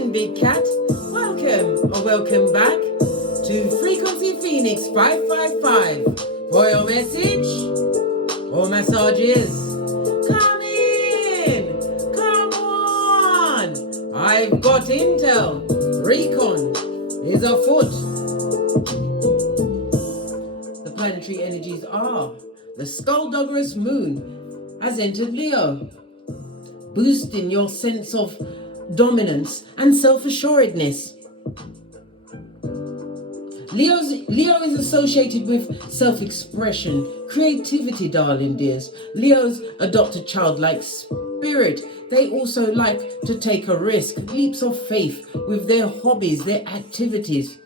morning, Big Cat. Welcome or welcome back to Frequency Phoenix 555 for your message or massages. Come in, come on. I've got intel. Recon is afoot. The planetary energies are the skullduggerous moon has entered Leo, boosting your sense of dominance and self-assuredness. Leo is associated with self-expression, creativity, darling dears. Leos adopt a childlike spirit. They also like to take a risk, leaps of faith with their hobbies, their activities.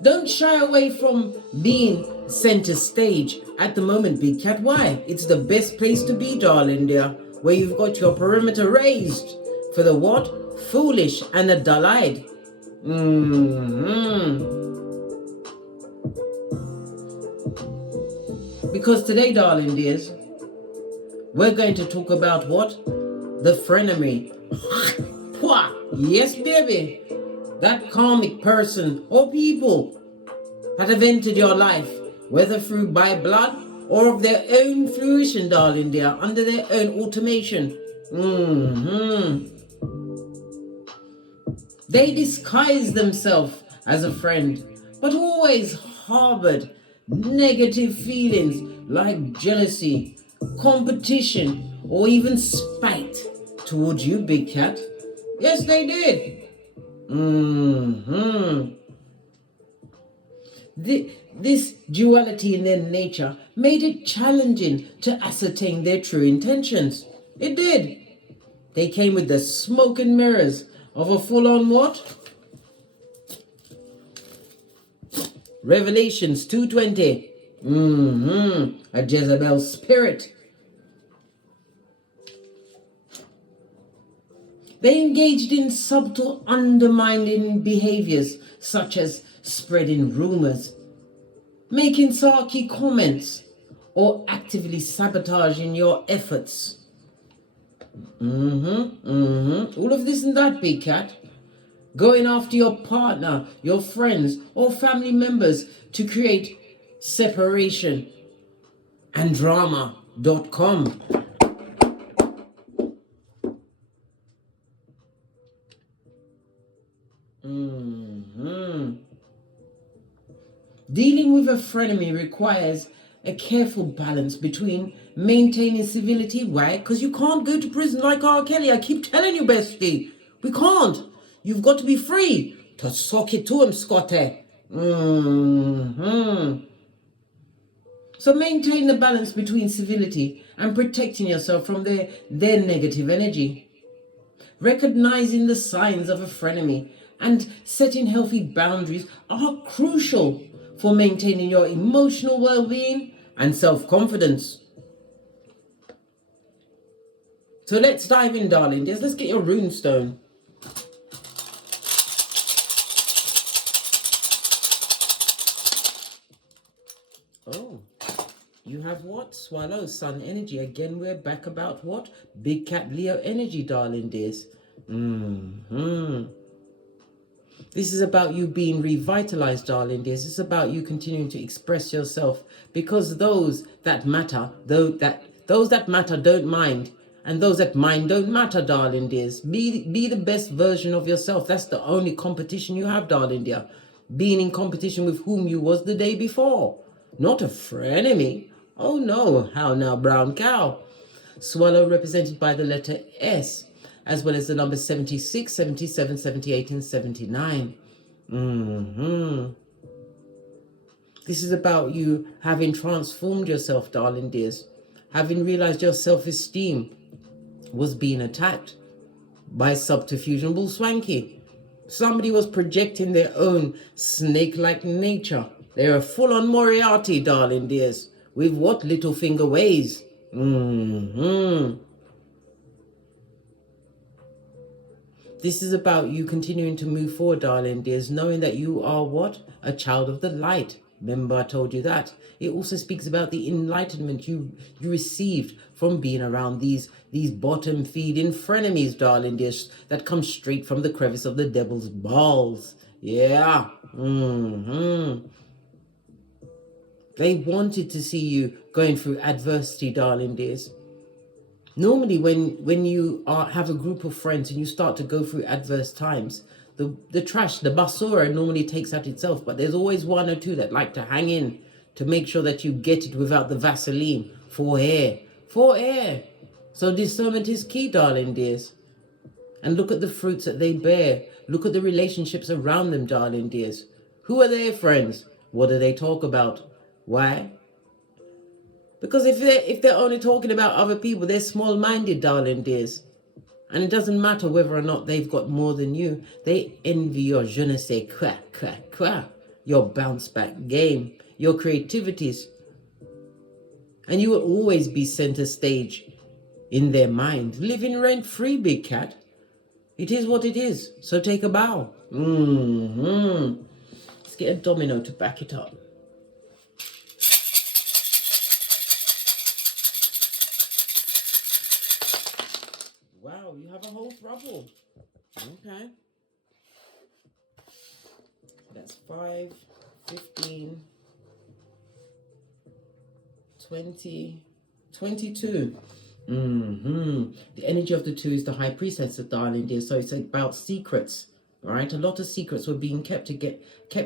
Don't shy away from being center stage at the moment, Big Cat. Why? It's the best place to be, darling dear, where you've got your perimeter raised for the what? Foolish and the dull-eyed. Because today, darling dears, we're going to talk about what? The frenemy. Yes, baby. That karmic person or people that have entered your life, whether through by blood or of their own fruition, darling dear, under their own automation. They disguise themselves as a friend, but always harbored negative feelings like jealousy, competition, or even spite towards you, Big Cat. Yes, they did. This duality in their nature made it challenging to ascertain their true intentions. It did. They came with the smoke and mirrors of a full-on what? Revelations 2:20. A Jezebel spirit. They engaged in subtle undermining behaviors such as spreading rumors, making sarky comments, or actively sabotaging your efforts. All of this and that, Big Cat. Going after your partner, your friends, or family members to create separation and drama.com. Dealing with a frenemy requires a careful balance between maintaining civility. Why? Because you can't go to prison like R. Kelly. I keep telling you, bestie. We can't. You've got to be free to suck it to him, Scotty. So maintain the balance between civility and protecting yourself from their negative energy. Recognizing the signs of a frenemy and setting healthy boundaries are crucial for maintaining your emotional well-being and self-confidence. So let's dive in, darling. Let's get your runestone. Oh, you have what? Swallow, sun energy. Again, we're back about what? Big Cat Leo energy, darling dears. This is about you being revitalized, darling dears. It's about you continuing to express yourself, because those that matter, those that matter don't mind, and those that mind don't matter, darling dears. Be the best version of yourself. That's the only competition you have, darling dear. Being in competition with whom you was the day before. Not a frenemy. Oh no, how now, brown cow. Swallow represented by the letter S, as well as the numbers 76, 77, 78, and 79. This is about you having transformed yourself, darling dears. Having realized your self-esteem was being attacked by subterfuge bull swanky. Somebody was projecting their own snake-like nature. They're a full-on Moriarty, darling dears, with what little finger ways. This is about you continuing to move forward, darling dears, knowing that you are what? A child of the light. Remember I told you that. It also speaks about the enlightenment you received from being around these bottom feeding frenemies, darling dear, that come straight from the crevice of the devil's balls. Yeah. They wanted to see you going through adversity, darling dears. Normally when you have a group of friends and you start to go through adverse times, the trash, the basura normally takes out itself, but there's always one or two that like to hang in to make sure that you get it without the Vaseline. For air. For air. So discernment is key, darling dears. And look at the fruits that they bear. Look at the relationships around them, darling dears. Who are their friends? What do they talk about? Why? Because if they're only talking about other people, they're small-minded, darling dears. And it doesn't matter whether or not they've got more than you. They envy your je ne sais quoi, your bounce-back game, your creativities. And you will always be center stage in their mind, living rent-free, big cat. It is what it is. So take a bow. Let's get a domino to back it up. Wow, you have a whole throuple. Okay. That's 5, 15, 20, 22. The energy of the 2 is the High Priestess, darling dear. So it's about secrets, all right? A lot of secrets were being kept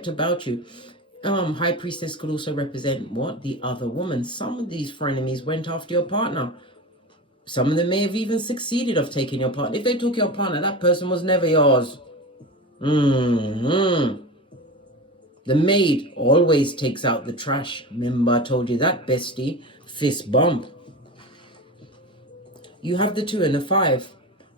about you. High Priestess could also represent what? The other woman. Some of these frenemies went after your partner. Some of them may have even succeeded of taking your partner. If they took your partner, that person was never yours. The maid always takes out the trash. Remember I told you that, bestie. Fist bump. You have the 2 and the 5.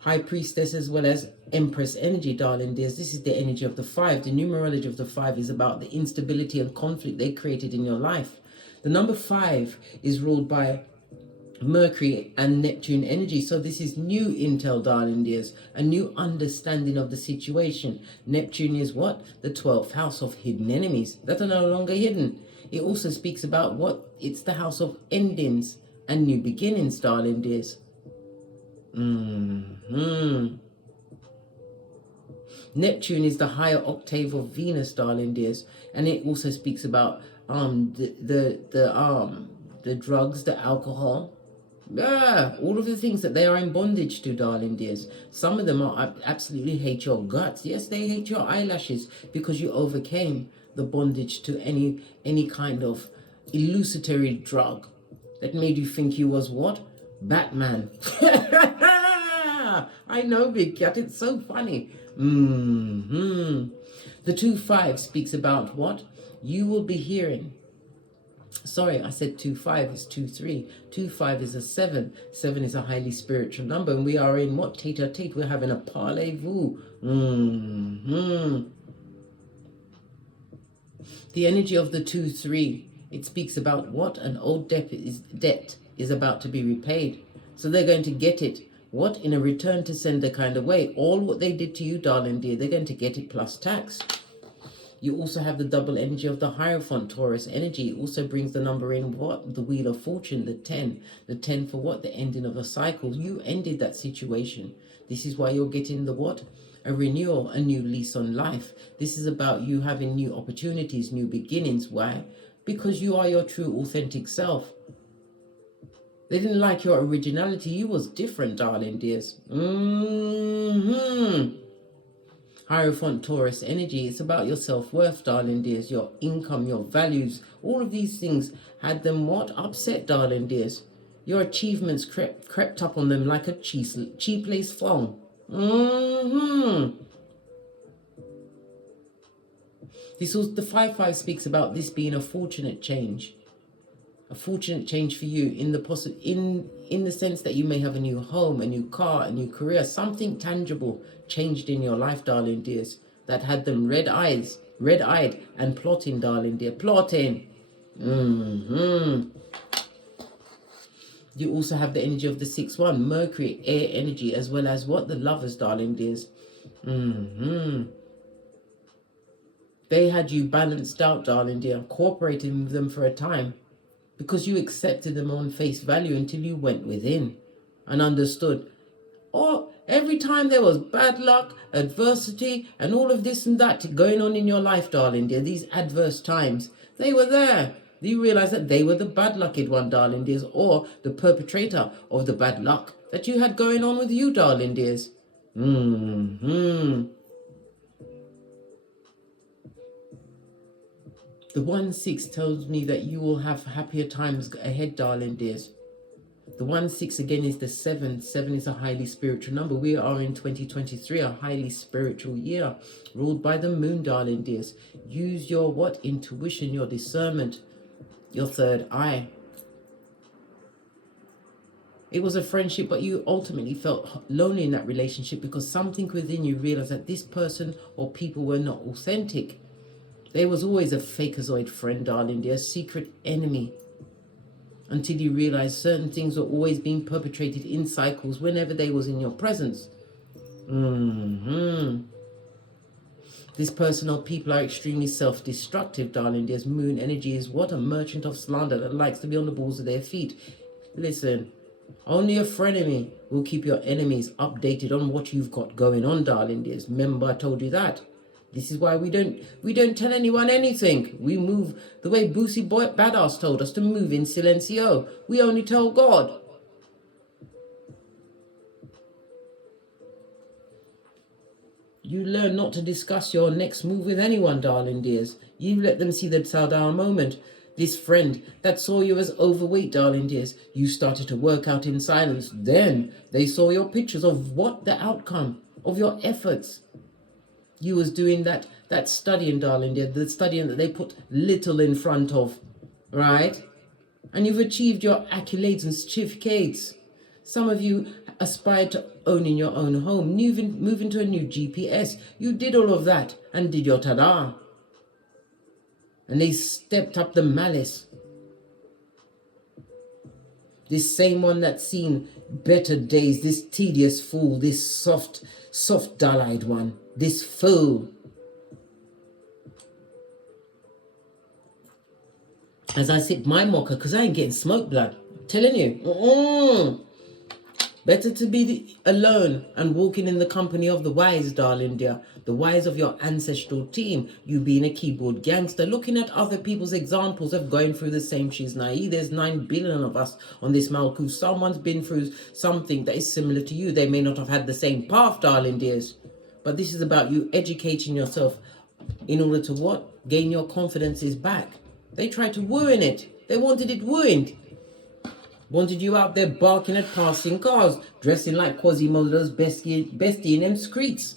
High Priestess as well as Empress energy, darling dears. This is the energy of the 5. The numerology of the 5 is about the instability and conflict they created in your life. The number 5 is ruled by Mercury and Neptune energy. So this is new intel, darling dears. A new understanding of the situation. Neptune is what? The 12th house of hidden enemies that are no longer hidden. It also speaks about what? It's the house of endings and new beginnings, darling dears. Neptune is the higher octave of Venus, darling dears, and it also speaks about the drugs, the alcohol, all of the things that they are in bondage to, darling dears. Some of them are absolutely hate your guts. Yes, they hate your eyelashes because you overcame the bondage to any kind of illusory drug that made you think you was what? Batman. I know, big cat, it's so funny. The 2-5 speaks about what? You will be hearing. Sorry, I said 2-5 is 2-3. 2-5 is a 7. 7 is a highly spiritual number. And we are in what? Tete-a-tete. We're having a parlez-vous. The energy of the 2-3. It speaks about what? An old debt is about to be repaid. So they're going to get it. What? In a return to sender kind of way. All what they did to you, darling dear, they're going to get it plus tax. You also have the double energy of the Hierophant Taurus energy. It also brings the number in what? The Wheel of Fortune, the 10. The 10 for what? The ending of a cycle. You ended that situation. This is why you're getting the what? A renewal, a new lease on life. This is about you having new opportunities, new beginnings. Why? Because you are your true authentic self. They didn't like your originality. You was different, darling dears. Hierophant Taurus energy. It's about your self-worth, darling dears. Your income, your values. All of these things had them what? Upset, darling dears. Your achievements crept up on them like a cheap lace thong. This was the 5-5 speaks about this being a fortunate change. A fortunate change for you in the sense that you may have a new home, a new car, a new career, something tangible changed in your life, darling dears, that had them red-eyed and plotting, darling dear, plotting. You also have the energy of the 6-1, Mercury, air energy, as well as what? The Lovers, darling dears. They They had you balanced out, darling dear, cooperating with them for a time because you accepted them on face value until you went within and understood. Or every time there was bad luck, adversity, and all of this and that going on in your life, darling dear, these adverse times, they were there. You realize that they were the bad lucked one, darling dears, or the perpetrator of the bad luck that you had going on with you, darling dears. The 1-6 tells me that you will have happier times ahead, darling dears. The 1-6 again is the 7. 7 is a highly spiritual number. We are in 2023, a highly spiritual year, ruled by the moon, darling dears. Use your what? Intuition, your discernment, your third eye. It was a friendship, but you ultimately felt lonely in that relationship because something within you realized that this person or people were not authentic. There was always a fakeazoid friend, darling dear, secret enemy. Until you realize certain things were always being perpetrated in cycles whenever they was in your presence. This person or people are extremely self-destructive, darling dears. Moon energy is what? A merchant of slander that likes to be on the balls of their feet. Listen, only a frenemy will keep your enemies updated on what you've got going on, darling dears. Remember, I told you that. This is why we don't tell anyone anything. We move the way Boosie Boy Badass told us to move in silencio. We only tell God. You learn not to discuss your next move with anyone, darling dears. You let them see the Saldar moment. This friend that saw you as overweight, darling dears, you started to work out in silence. Then they saw your pictures of what the outcome of your efforts. You was doing that studying, darling dear, the studying that they put little in front of, right? And you've achieved your accolades and certificates. Some of you aspired to owning your own home, moving to a new GPS. You did all of that and did your ta-da. And they stepped up the malice. This same one that's seen better days, this tedious fool, this soft dull-eyed one, this fool. As I sip my mocha, because I ain't getting smoke blood. I'm telling you. Better to be alone and walking in the company of the wise, darling dear. The wise of your ancestral team. You being a keyboard gangster, looking at other people's examples of going through the same shiznai. There's 9 billion of us on this Malkuth. Someone's been through something that is similar to you. They may not have had the same path, darling dears. But this is about you educating yourself in order to what? Gain your confidences back. They tried to ruin it. They wanted it ruined. Wanted you out there barking at passing cars, dressing like Quasimodo's bestie in them streets.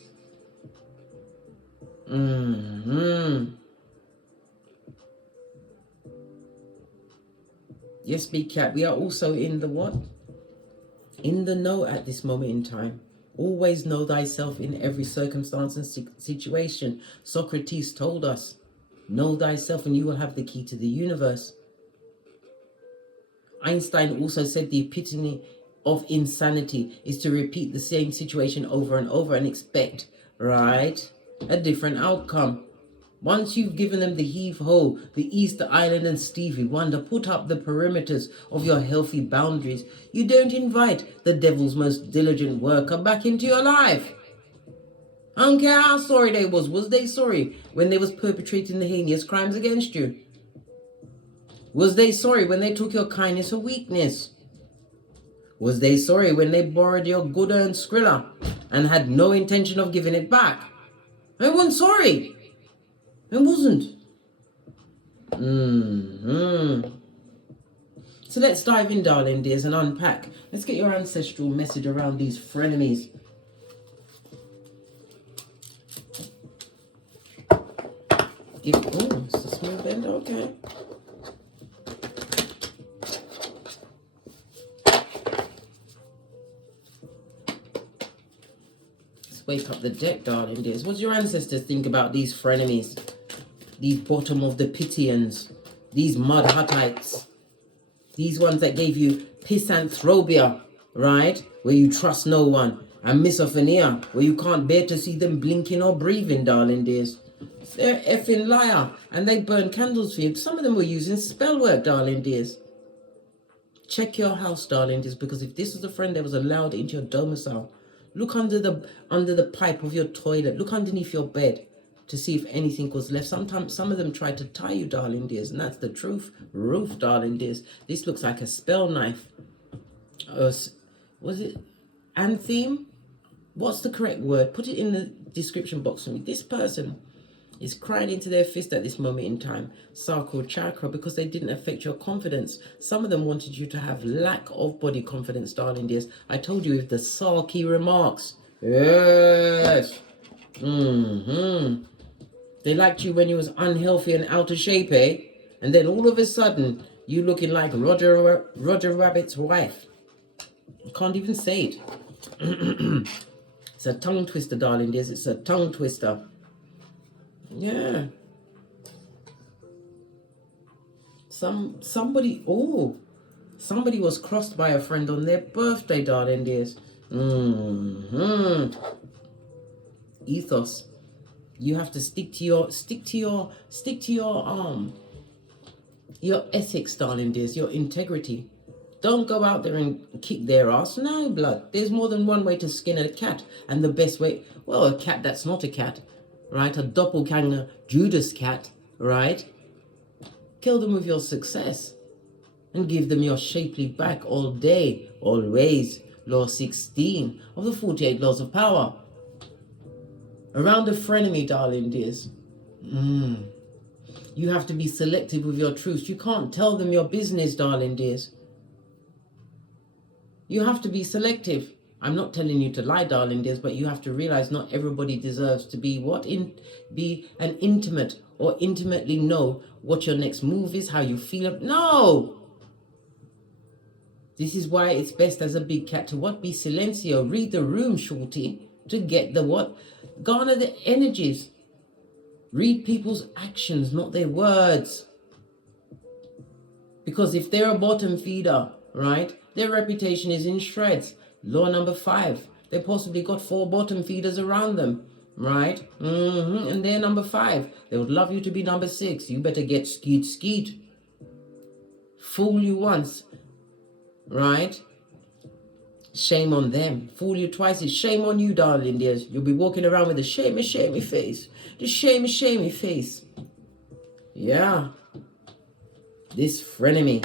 Yes, Big Cat, we are also in the what? In the know at this moment in time. Always know thyself in every circumstance and situation. Socrates told us, know thyself and you will have the key to the universe. Einstein also said the epitome of insanity is to repeat the same situation over and over and expect, right, a different outcome. Once you've given them the heave-ho, the Easter Island and Stevie Wonder, put up the perimeters of your healthy boundaries, you don't invite the devil's most diligent worker back into your life. I don't care how sorry they was. Was they sorry when they was perpetrating the heinous crimes against you? Was they sorry when they took your kindness or weakness? Was they sorry when they borrowed your good-earned skrilla and had no intention of giving it back? They weren't sorry. It wasn't. So let's dive in, darling dears, and unpack. Let's get your ancestral message around these frenemies. Oh, it's a small bend, okay. Wake up the deck, darling dears. What do your ancestors think about these frenemies? These bottom of the Pythians, these mud Huttites, these ones that gave you pisanthropia, right? Where you trust no one. And misophonia, where you can't bear to see them blinking or breathing, darling dears. They're effing liar. And they burn candles for you. Some of them were using spell work, darling dears. Check your house, darling dears, because if this was a friend that was allowed into your domicile, look under the pipe of your toilet. Look underneath your bed to see if anything was left. Sometimes some of them try to tie you, darling dears, and that's the truth. Roof, darling dears. This looks like a spell knife. Was it anthem? What's the correct word? Put it in the description box for me. This person is crying into their fist at this moment in time, sacral chakra, because they didn't affect your confidence. Some of them wanted you to have lack of body confidence, darling dears. I told you with the sulky remarks. Yes. They liked you when you was unhealthy and out of shape, eh? And then all of a sudden, you looking like Roger Rabbit's wife. I can't even say it. It's a tongue twister, darling dears. It's a tongue twister. Yeah. Somebody was crossed by a friend on their birthday, darling dears. Ethos. You have to stick to your your ethics, darling dears, your integrity. Don't go out there and kick their ass. No, blood. There's more than one way to skin a cat. And the best way, well, a cat that's not a cat, right? A doppelganger Judas cat, right? Kill them with your success and give them your shapely back all day, always. Law 16 of the 48 laws of power. Around the frenemy, darling dears. You have to be selective with your truths. You can't tell them your business, darling dears. You have to be selective. I'm not telling you to lie, darling dears, but you have to realize not everybody deserves to be be an intimate or intimately know what your next move is, how you feel. No! This is why it's best as a big cat to what? Be silencio. Read the room, shorty, to get the what? Garner the energies. Read people's actions, not their words. Because if they're a bottom feeder, right, their reputation is in shreds. Law number 5. They possibly got 4 bottom feeders around them, right? And they're number 5. They would love you to be number 6. You better get skeet. Fool you once, right? Shame on them. Fool you twice is shame on you, darling dears. You'll be walking around with a shamey face. The shamey face. Yeah. This frenemy.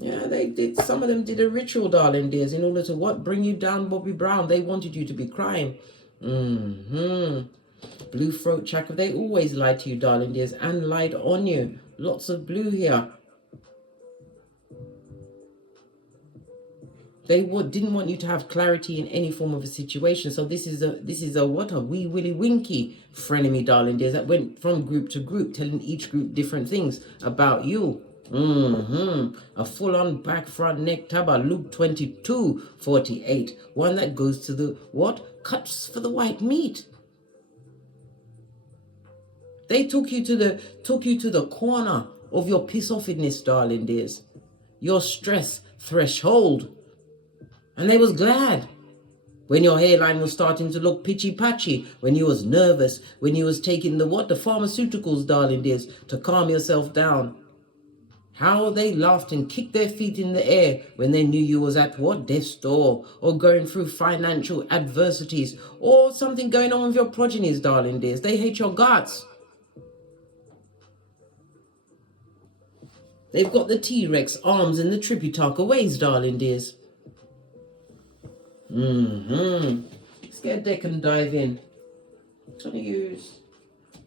Yeah, they did. Some of them did a ritual, darling dears, in order to what? Bring you down, Bobby Brown. They wanted you to be crying. Blue throat chakra. They always lied to you, darling dears, and lied on you. Lots of blue here. They didn't want you to have clarity in any form of a situation. So this is a what? A wee willy winky frenemy, darling dears, that went from group to group, telling each group different things about you. A full-on back, front, neck tabber, Luke 22:48. One that goes to the what? Cuts for the white meat. They took you to the corner of your piss-offedness, darling dears. Your stress threshold. And they was glad when your hairline was starting to look pitchy-patchy, when you was nervous, when you was taking the pharmaceuticals, darling dears, to calm yourself down. How they laughed and kicked their feet in the air when they knew you was at what? Death's door, or going through financial adversities, or something going on with your progenies, darling dears. They hate your guts. They've got the T-Rex arms and the Tripitaka ways, darling dears. Let's get a deck and dive in. I'm going to use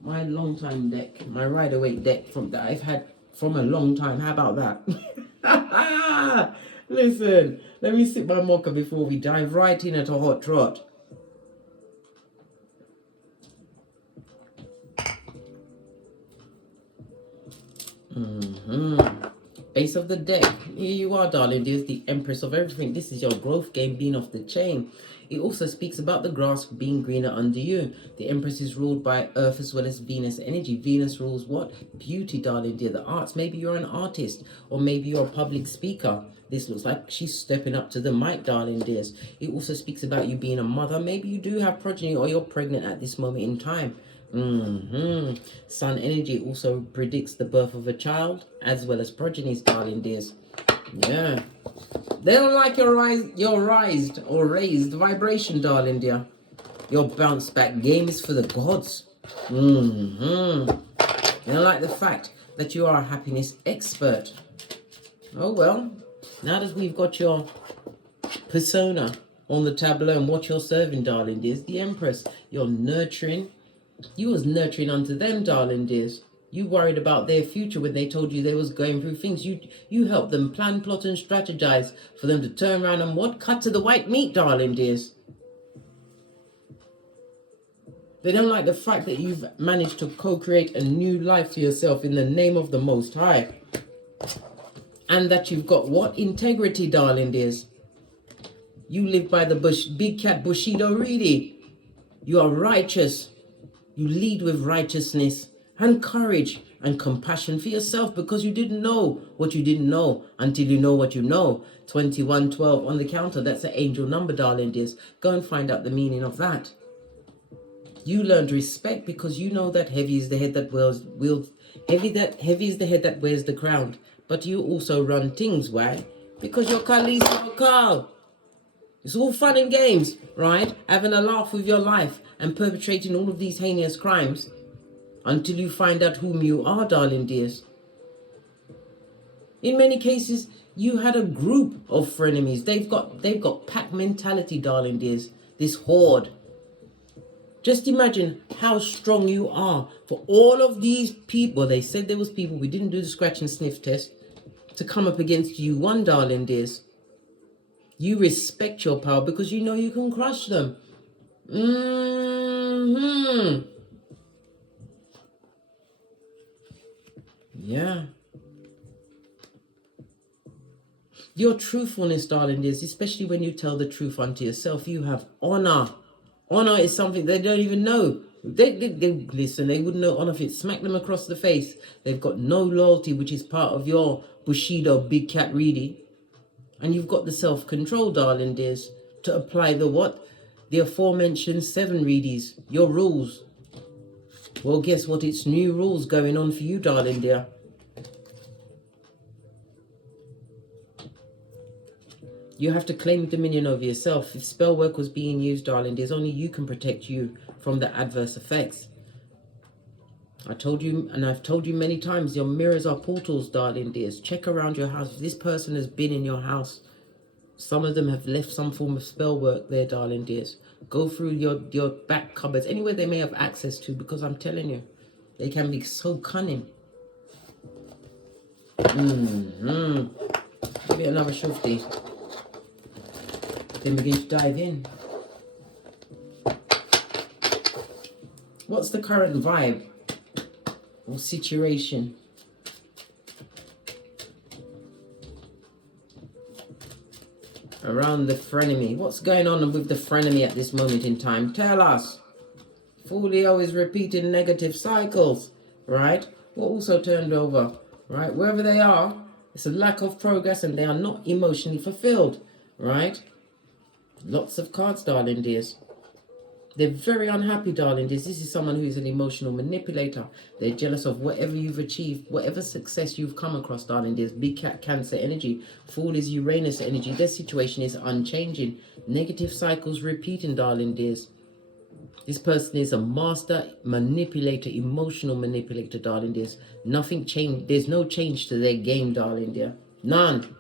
my long time deck, my Rider-Waite deck that I've had from a long time. How about that? Listen, let me sip my mocha before we dive right in at a hot trot. Base of the deck. Here you are, darling. There's the Empress of everything. This is your growth game being off the chain. It also speaks about the grass being greener under you. The Empress is ruled by Earth as well as Venus energy. Venus rules what? Beauty, darling dear. The arts. Maybe you're an artist, or maybe you're a public speaker. This looks like she's stepping up to the mic, darling dears. It also speaks about you being a mother. Maybe you do have progeny or you're pregnant at this moment in time. Sun energy also predicts the birth of a child as well as progenies, darling dears. Yeah. They don't like your raised vibration, darling dear. Your bounce back game is for the gods. They don't like the fact that you are a happiness expert. Oh well, now that we've got your persona on the tableau and what you're serving, darling dears, the Empress, you're nurturing. You was nurturing unto them, darling dears. You worried about their future when they told you they was going through things. You helped them plan, plot, and strategize for them to turn around and what? Cut to the white meat, darling dears. They don't like the fact that you've managed to co-create a new life for yourself in the name of the Most High. And that you've got what? Integrity, darling dears. You live by the big cat Bushido, really. You are righteous. You lead with righteousness and courage and compassion for yourself because you didn't know what you didn't know until you know what you know. 2112 on the counter, that's an angel number, darling dears. Go and find out the meaning of that. You learned respect because you know that heavy is the head that heavy is the head that wears the crown. But you also run things, why? Because you're Khaleesi Carl. It's all fun and games, right? Having a laugh with your life and perpetrating all of these heinous crimes until you find out whom you are, darling dears. In many cases, you had a group of frenemies. They've got pack mentality, darling dears. This horde. Just imagine how strong you are for all of these people. They said there was people, we didn't do the scratch and sniff test, to come up against you, one, darling dears. You respect your power because you know you can crush them. Yeah. Your truthfulness, darling dears, especially when you tell the truth unto yourself, you have honor. Honor is something they don't even know. They listen, they wouldn't know honor if it smacked them across the face. They've got no loyalty, which is part of your Bushido big cat reading. And you've got the self-control, darling dears, to apply the what? The aforementioned 7 readies, your rules. Well, guess what? It's new rules going on for you, darling dear. You have to claim dominion over yourself. If spell work was being used, darling dears, only you can protect you from the adverse effects. I told you, and I've told you many times, your mirrors are portals, darling dears. Check around your house. If this person has been in your house, some of them have left some form of spell work there, darling dears. Go through your back cupboards, anywhere they may have access to, because I'm telling you, they can be so cunning. Give me another shufti. Then begin to dive in. What's the current vibe or situation? Around the frenemy. What's going on with the frenemy at this moment in time? Tell us. Foolio is repeating negative cycles, right? What also turned over, right? Wherever they are, it's a lack of progress and they are not emotionally fulfilled, right? Lots of cards, darling dears. They're very unhappy, darling dears. This is someone who is an emotional manipulator. They're jealous of whatever you've achieved, whatever success you've come across, darling dears. Big cat Cancer energy. Fool is Uranus energy. Their situation is unchanging. Negative cycles repeating, darling dears. This person is a master manipulator, emotional manipulator, darling dears. Nothing changed. There's no change to their game, darling dear. None.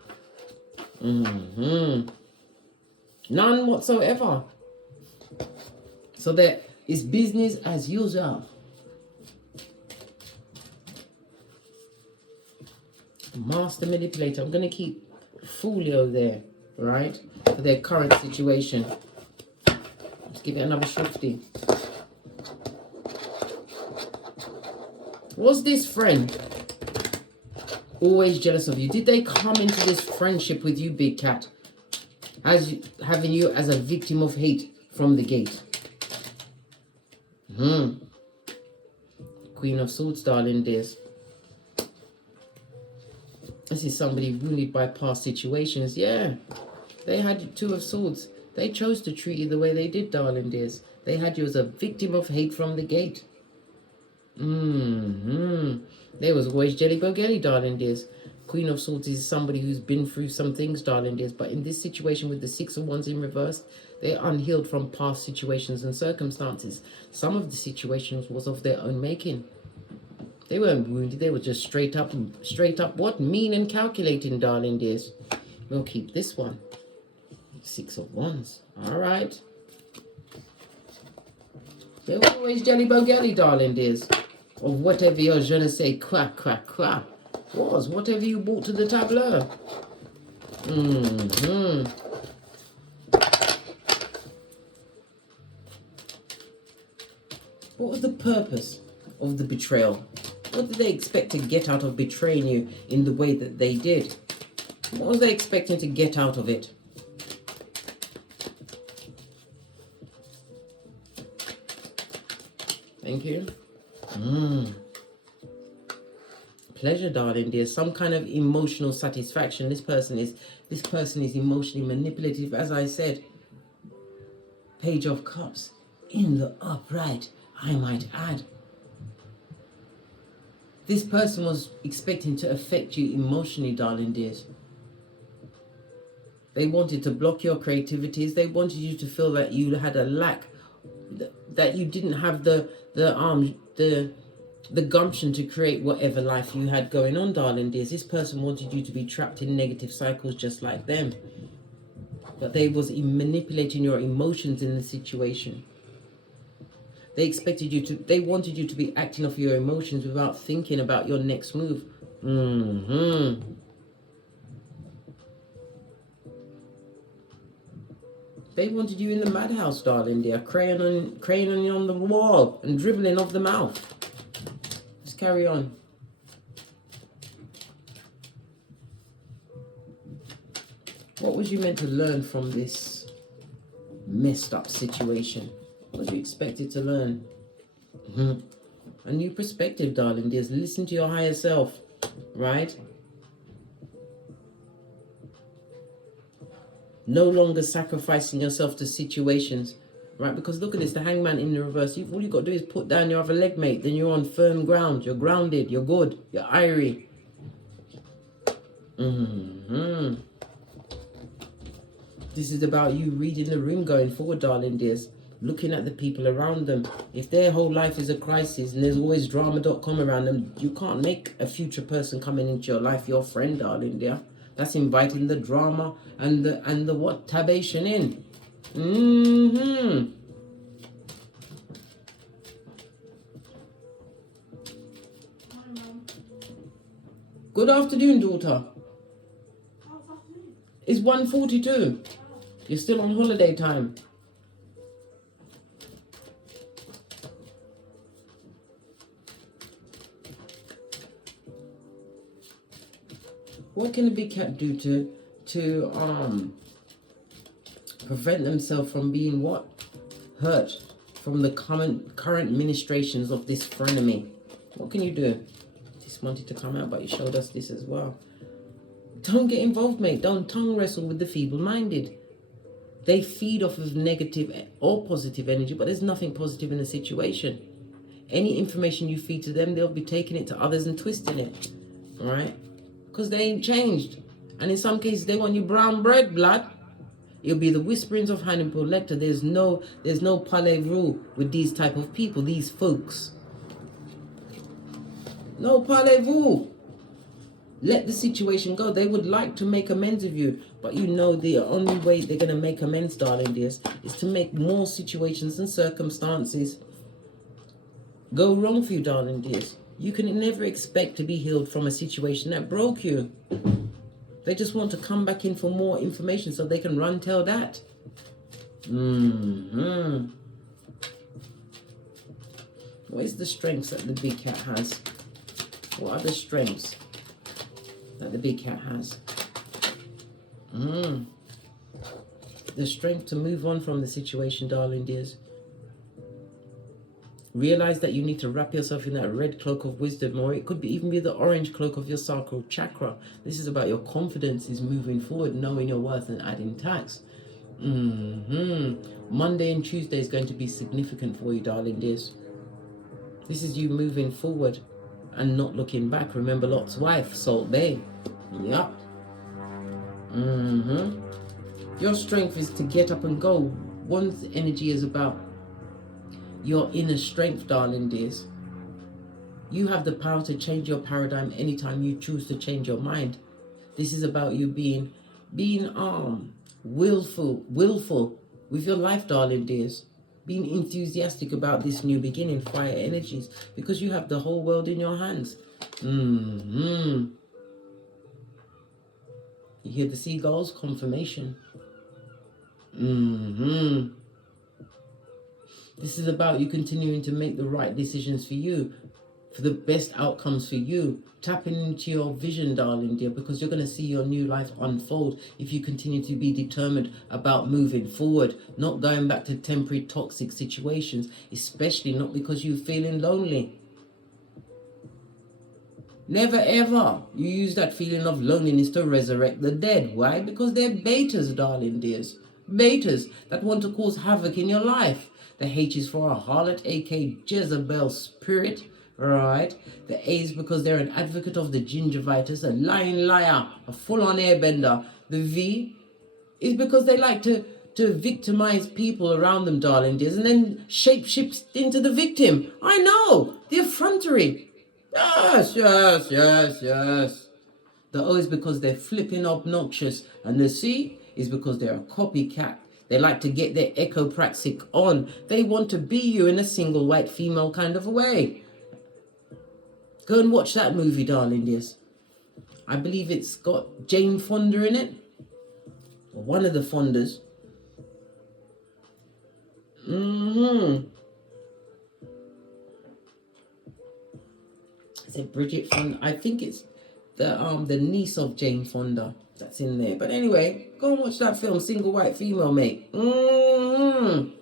None whatsoever. So that is business as usual. Master manipulator. I'm going to keep Folio there, right? For their current situation. Let's give it another shifty. Was this friend always jealous of you? Did they come into this friendship with you, big cat, as having you as a victim of hate from the gate? Queen of Swords, darling dears. This is somebody wounded by past situations. Yeah, they had Two of Swords. They chose to treat you the way they did, darling dears. They had you as a victim of hate from the gate. There was always jelly bogelly, darling dears. Queen of Swords is somebody who's been through some things, darling dears. But in this situation with the Six of Wands in reverse, they're unhealed from past situations and circumstances. Some of the situations was of their own making. They weren't wounded. They were just straight up what? Mean and calculating, darling dears. We'll keep this one. Six of Wands. All right. There was always jelly bogelly, darling dears. Or whatever your je ne sais quoi, was. Whatever you brought to the tableau. What was the purpose of the betrayal? What did they expect to get out of betraying you in the way that they did? What was they expecting to get out of it? Thank you. Pleasure, darling dear. Some kind of emotional satisfaction. This person is emotionally manipulative, as I said. Page of Cups in the upright, I might add. This person was expecting to affect you emotionally, darling dears. They wanted to block your creativities. They wanted you to feel that you had a lack, that you didn't have the gumption to create whatever life you had going on, darling dears. This person wanted you to be trapped in negative cycles just like them. But they was manipulating your emotions in the situation. They expected you to, they wanted you to be acting off your emotions without thinking about your next move. They wanted you in the madhouse, darling dear, crayoning on the wall and dribbling off the mouth. Just carry on. What was you meant to learn from this messed up situation? What was you expected to learn? A new perspective, darling dears. Listen to your higher self, right? No longer sacrificing yourself to situations, right? Because look at this, the Hangman in the reverse. All you've got to do is put down your other leg, mate. Then you're on firm ground. You're grounded. You're good. You're irie. This is about you reading the room going forward, darling dears. Looking at the people around them. If their whole life is a crisis and there's always drama.com around them, you can't make a future person coming into your life your friend, darling dear. That's inviting the drama and the what? Tabation in. Good afternoon, daughter. It's 1:42. You're still on holiday time. What can a big cat do to prevent themselves from being what? Hurt from the current ministrations of this frenemy? What can you do? Just wanted to come out, but you showed us this as well. Don't get involved, mate. Don't tongue wrestle with the feeble-minded. They feed off of negative or positive energy, but there's nothing positive in the situation. Any information you feed to them, they'll be taking it to others and twisting it. All right? Because they ain't changed. And in some cases, they want you brown bread, blood. It'll be the whisperings of Hannibal Lecter. There's no parlez-vous with these type of people, these folks. No parlez-vous. Let the situation go. They would like to make amends with you, but you know the only way they're going to make amends, darling dears, is to make more situations and circumstances go wrong for you, darling dears. You can never expect to be healed from a situation that broke you. They just want to come back in for more information so they can run tell that. What is the strengths that the big cat has? What are the strengths that the big cat has? The strength to move on from the situation, darling dears. Realize that you need to wrap yourself in that red cloak of wisdom, or it could even be the orange cloak of your sacral chakra. This is about your confidence is moving forward, knowing your worth and adding tax. Monday and Tuesday is going to be significant for you, darling dears. This is you moving forward and not looking back. Remember Lot's wife, Salt Bay. Yup. Your strength is to get up and go. One's energy is about your inner strength, darling dears. You have the power to change your paradigm anytime you choose to change your mind. This is about you being willful with your life, darling dears. Being enthusiastic about this new beginning, fire energies, because you have the whole world in your hands. You hear the seagulls? Confirmation. This is about you continuing to make the right decisions for you, for the best outcomes for you. Tapping into your vision, darling dear, because you're going to see your new life unfold if you continue to be determined about moving forward, not going back to temporary toxic situations, especially not because you're feeling lonely. Never ever you use that feeling of loneliness to resurrect the dead. Why? Because they're betas, darling dears. Betas that want to cause havoc in your life. The H is for a harlot, aka Jezebel spirit, right? The A is because they're an advocate of the gingivitis, a lying liar, a full-on airbender. The V is because they like to victimize people around them, darling dears, and then shape-shift into the victim. I know, the effrontery. Yes. The O is because they're flipping obnoxious, and the C is because they're a copycat. They like to get their echopraxic on. They want to be you in a single white female kind of a way. Go and watch that movie, darling dears. I believe it's got Jane Fonda in it. Or one of the Fondas. Is it Bridget Fonda? I think it's the niece of Jane Fonda that's in there. But anyway, go and watch that film, Single White Female, mate. And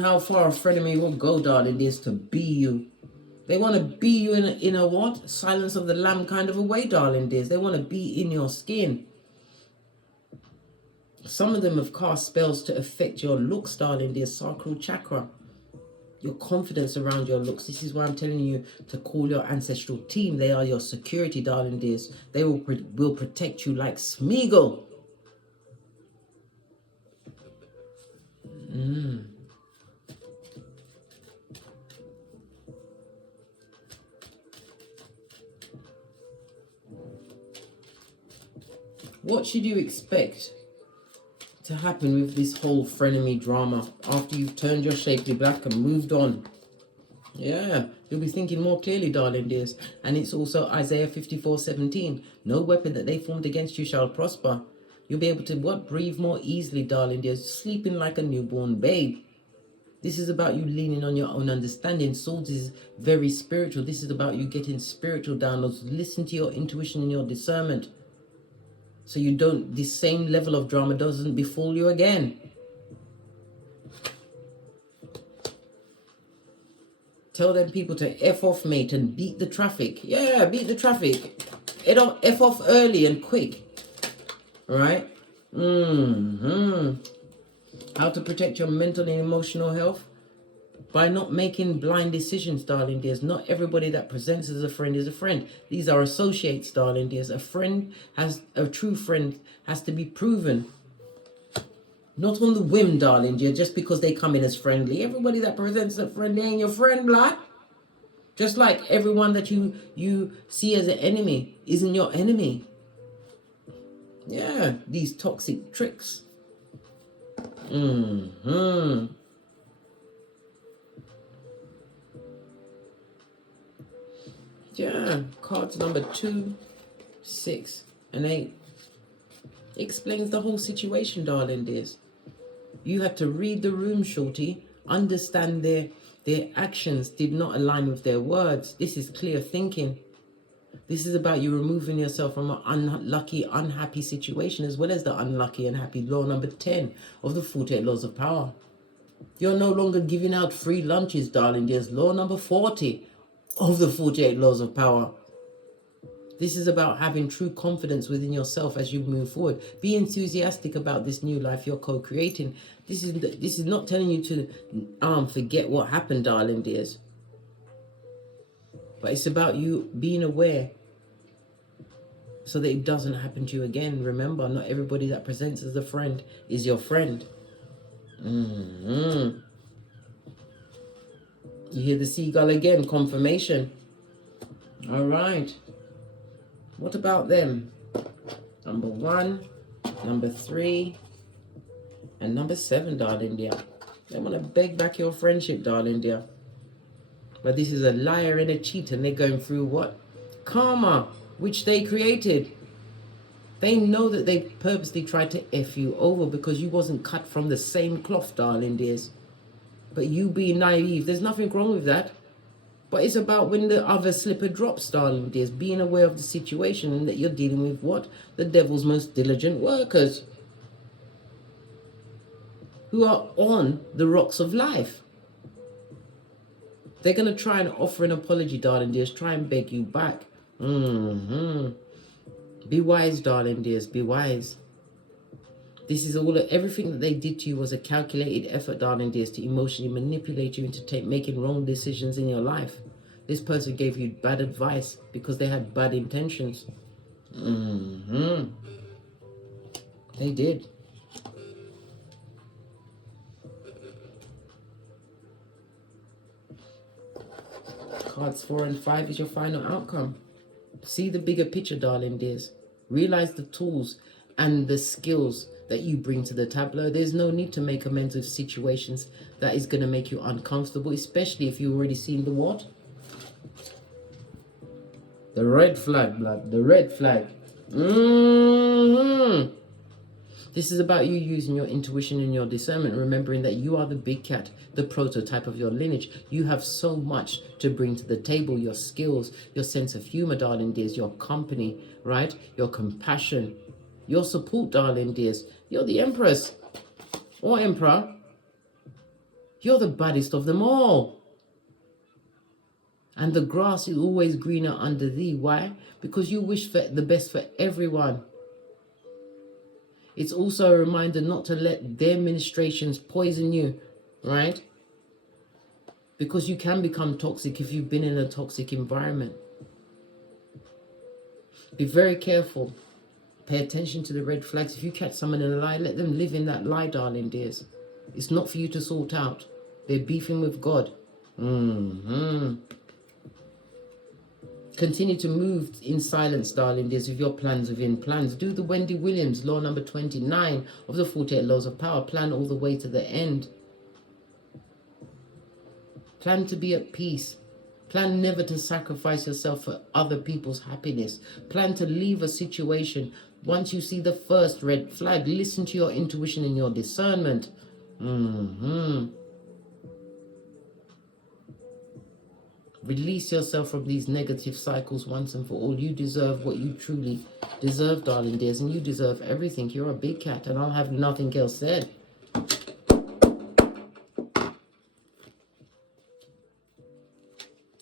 how far a frenemy will go, darling, is to be you. They want to be you in a what? Silence of the Lamb kind of a way, darling dears. They want to be in your skin. Some of them have cast spells to affect your looks, darling dears, sacral chakra. Your confidence around your looks. This is why I'm telling you to call your ancestral team. They are your security, darling dears. They will protect you like Smeagol. What should you expect to happen with this whole frenemy drama after you've turned your shapely black and moved on? Yeah, you'll be thinking more clearly, darling dears. And it's also Isaiah 54:17. No weapon that they formed against you shall prosper. You'll be able to breathe more easily, darling dears, sleeping like a newborn babe. This is about you leaning on your own understanding. Swords is very spiritual. This is about you getting spiritual downloads. Listen to your intuition and your discernment, so you don't, this same level of drama doesn't befall you again. Tell them people to F off, mate, and beat the traffic. Yeah, beat the traffic. F off early and quick. Right? How to protect your mental and emotional health? By not making blind decisions, darling dears. Not everybody that presents as a friend is a friend. These are associates, darling dears. A true friend has to be proven. Not on the whim, darling dear, just because they come in as friendly. Everybody that presents as a friend, they ain't your friend, blood. Just like everyone that you see as an enemy isn't your enemy. Yeah, these toxic tricks. Yeah, cards number 2, 6, and 8 explains the whole situation, darling dears. You had to read the room, shorty. Understand their actions did not align with their words. This is clear thinking. This is about you removing yourself from an unlucky, unhappy situation, as well as the unlucky, unhappy law number 10 of the 48 laws of power. You're no longer giving out free lunches, darling. There's law number 40 of the 48 laws of power. This is about having true confidence within yourself as you move forward. Be enthusiastic about this new life you're co-creating. This is not telling you to forget what happened, darling dears. But it's about you being aware so that it doesn't happen to you again. Remember, not everybody that presents as a friend is your friend. You hear the seagull again, confirmation. All right. What about them? Number 1, number 3, and number 7, darling dear. They want to beg back your friendship, darling dear. But this is a liar and a cheat, and they're going through what? Karma, which they created. They know that they purposely tried to F you over because you wasn't cut from the same cloth, darling dears. But you being naive, there's nothing wrong with that. But it's about when the other slipper drops, darling dears, being aware of the situation and that you're dealing with what? The devil's most diligent workers who are on the rocks of life. They're going to try and offer an apology, darling dears, try and beg you back. Be wise, darling dears, be wise. This is everything that they did to you was a calculated effort, darling dears, to emotionally manipulate you into making wrong decisions in your life. This person gave you bad advice because they had bad intentions. They did. Cards 4 and 5 is your final outcome. See the bigger picture, darling dears. Realize the tools and the skills that you bring to the tableau. There's no need to make amends with situations that is going to make you uncomfortable, especially if you've already seen the what? The red flag, blood. The red flag. This is about you using your intuition and your discernment, remembering that you are the big cat, the prototype of your lineage. You have so much to bring to the table. Your skills, your sense of humor, darling dears, your company, right? Your compassion, your support, darling dears. You're the empress or emperor. You're the baddest of them all. And the grass is always greener under thee. Why? Because you wish for the best for everyone. It's also a reminder not to let their ministrations poison you, right? Because you can become toxic if you've been in a toxic environment. Be very careful. Pay attention to the red flags. If you catch someone in a lie, let them live in that lie, darling dears. It's not for you to sort out. They're beefing with God. Continue to move in silence, darling dears, with your plans within plans. Do the Wendy Williams, law number 29 of the 48 laws of power. Plan all the way to the end. Plan to be at peace. Plan never to sacrifice yourself for other people's happiness. Plan to leave a situation. Once you see the first red flag, listen to your intuition and your discernment. Release yourself from these negative cycles once and for all. You deserve what you truly deserve, darling dears, and you deserve everything. You're a big cat, and I'll have nothing else said.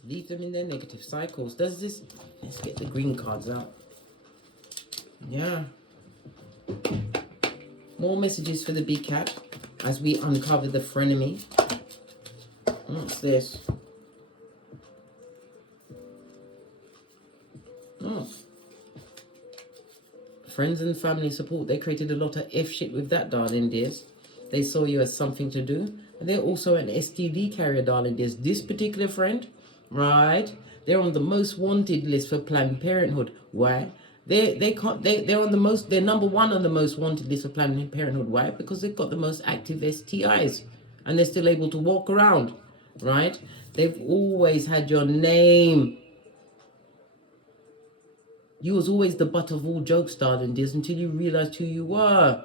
Leave them in their negative cycles. Does this... Let's get the green cards out. Yeah. More messages for the big cat as we uncover the frenemy. What's this? Friends and family support. They created a lot of F shit with that, darling dears. They saw you as something to do. And they're also an STD carrier, darling dears. This particular friend, right? They're on the most wanted list for Planned Parenthood. Why? They're number 1 on the most wanted list for Planned Parenthood. Why? Because they've got the most active STIs. And they're still able to walk around, right? They've always had your name. You was always the butt of all jokes, darling dears, until you realized who you were.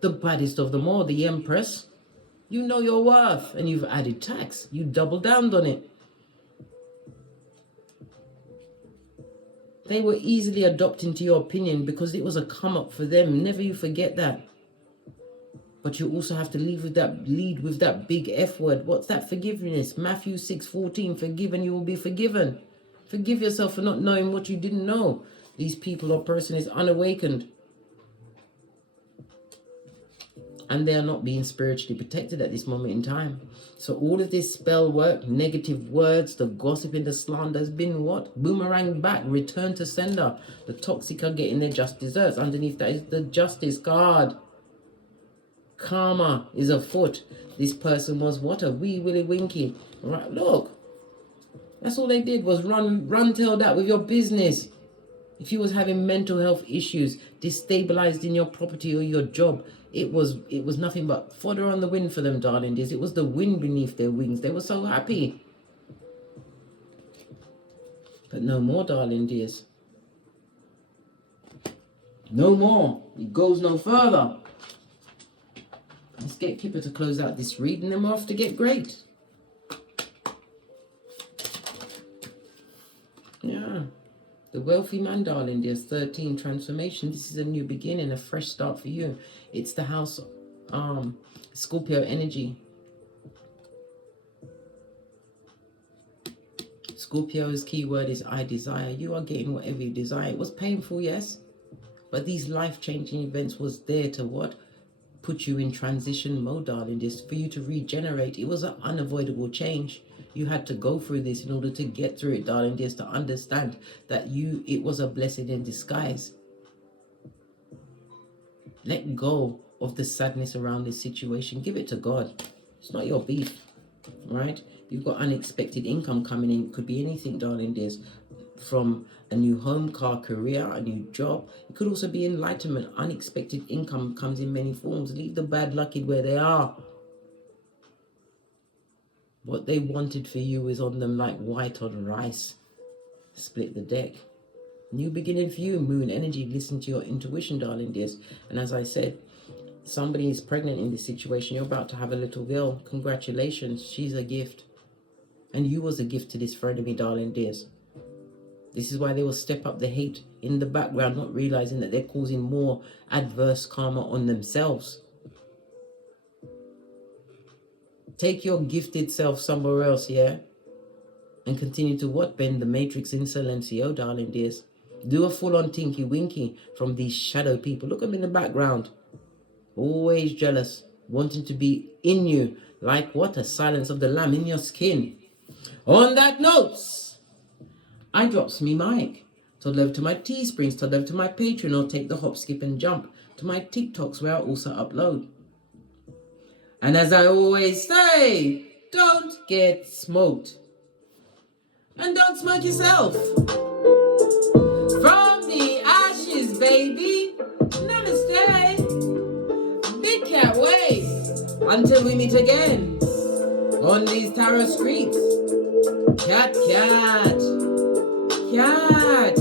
The baddest of them all, the empress. You know your worth, and you've added tax. You doubled down on it. They were easily adopting to your opinion because it was a come up for them. Never you forget that. But you also have to lead with that big F word. What's that? Forgiveness. Matthew 6:14. Forgiven, you will be forgiven. Forgive yourself for not knowing what you didn't know. These people or person is unawakened. And they are not being spiritually protected at this moment in time. So all of this spell work, negative words, the gossiping, the slander has been what? Boomerang back, return to sender. The toxic are getting their just desserts. Underneath that is the justice card. Karma is afoot. This person was what? A wee willy winky. Right, look. That's all they did was run tell that with your business. If you was having mental health issues, destabilized in your property or your job, it was nothing but fodder on the wind for them, darling dears. It was the wind beneath their wings. They were so happy. But no more, darling dears. No more. It goes no further. Let's get Kipper to close out this reading, and we're off to get great. Yeah. The wealthy man, darling, there's 13 transformation. This is a new beginning, a fresh start for you. It's the house, Scorpio energy. Scorpio's keyword is I desire. You are getting whatever you desire. It was painful, yes. But these life-changing events was there to what? Put you in transition mode, darling. This for you to regenerate. It was an unavoidable change. You had to go through this in order to get through it, darling, just to understand that it was a blessing in disguise. Let go of the sadness around this situation. Give it to God. It's not your beef, right? You've got unexpected income coming in. It could be anything, darling, dears. From a new home, car, career, a new job. It could also be enlightenment. Unexpected income comes in many forms. Leave the bad lucky where they are. What they wanted for you is on them like white on rice. Split the deck. New beginning for you, moon energy. Listen to your intuition, darling dears. And as I said, somebody is pregnant in this situation. You're about to have a little girl. Congratulations. She's a gift. And you was a gift to this frenemy, darling dears. This is why they will step up the hate in the background, not realizing that they're causing more adverse karma on themselves. Take your gifted self somewhere else, yeah? And continue to what? Bend the matrix in silencio, darling dears. Do a full-on tinky winky from these shadow people. Look at them in the background. Always jealous, wanting to be in you. Like what? A silence of the lamb in your skin. On that note, I drops me mic. Toddle over to my Teesprings, toddle over to my Patreon, or take the hop, skip and jump to my TikToks where I also upload. And as I always say, don't get smoked. And don't smoke yourself. From the ashes, baby. Namaste. Big cat waves. Until we meet again on these tarot streets. Cat, cat. Cat.